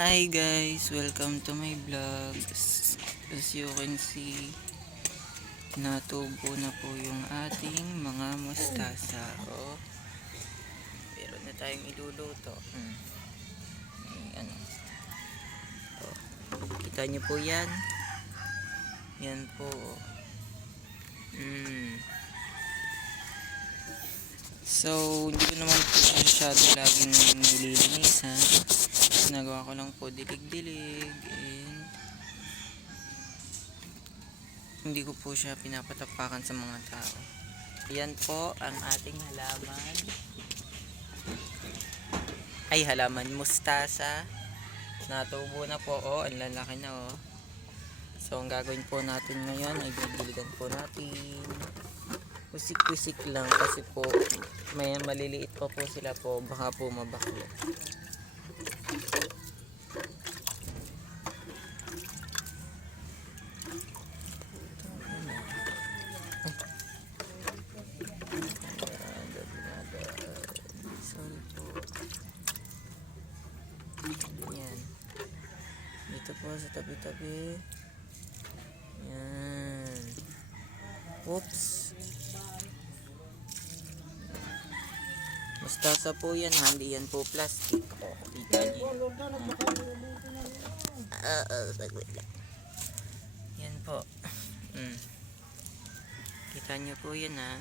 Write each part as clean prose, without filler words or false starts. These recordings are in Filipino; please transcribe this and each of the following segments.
Hi guys, welcome to my vlog. As you can see, natubo na po yung ating mga mustasa. Oh, meron na tayong iluluto. Ano? Oh, kita nyo po yan? Yan po. So, hindi ko naman po masyado laging nililinis, ha. Ginagawa ko lang po dilig-dilig and hindi ko po siya pinapatapakan sa mga tao. Yan po ang ating halaman. Ay, halaman mustasa. Natubo na po. Oh, ang lalaki na, oh. So, ang gagawin po natin ngayon ay didiligan po natin. Kusik-kusik lang kasi po may maliliit pa po sila po. Baka po mabaklo. Yan. Dito po sa tabi-tabi. Yan. Oops. Mustasa po yan. Hindi yan po plastic. Oh, kita niyo. Saglit lang. Yan po. Kita niyo po yan, ha.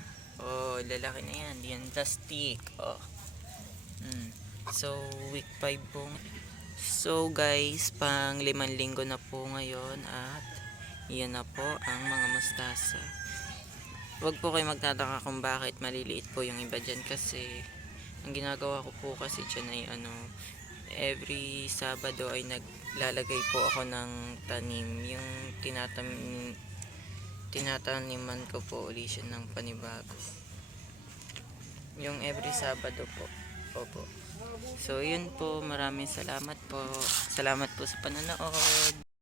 Oh, lalaki na yan. Yan plastic. Oh. So, week 5 po. So guys, pang 5 linggo na po ngayon at yan na po ang mga mustasa. Huwag po kayo magtataka kung bakit maliliit po yung iba dyan kasi ang ginagawa ko po kasi dyan ay every Sabado ay naglalagay po ako ng tanim. Yung tinataniman ko po ulit siya ng panibago. Yung every Sabado po. Opo. So yun po, maraming salamat po. Salamat po sa panonood.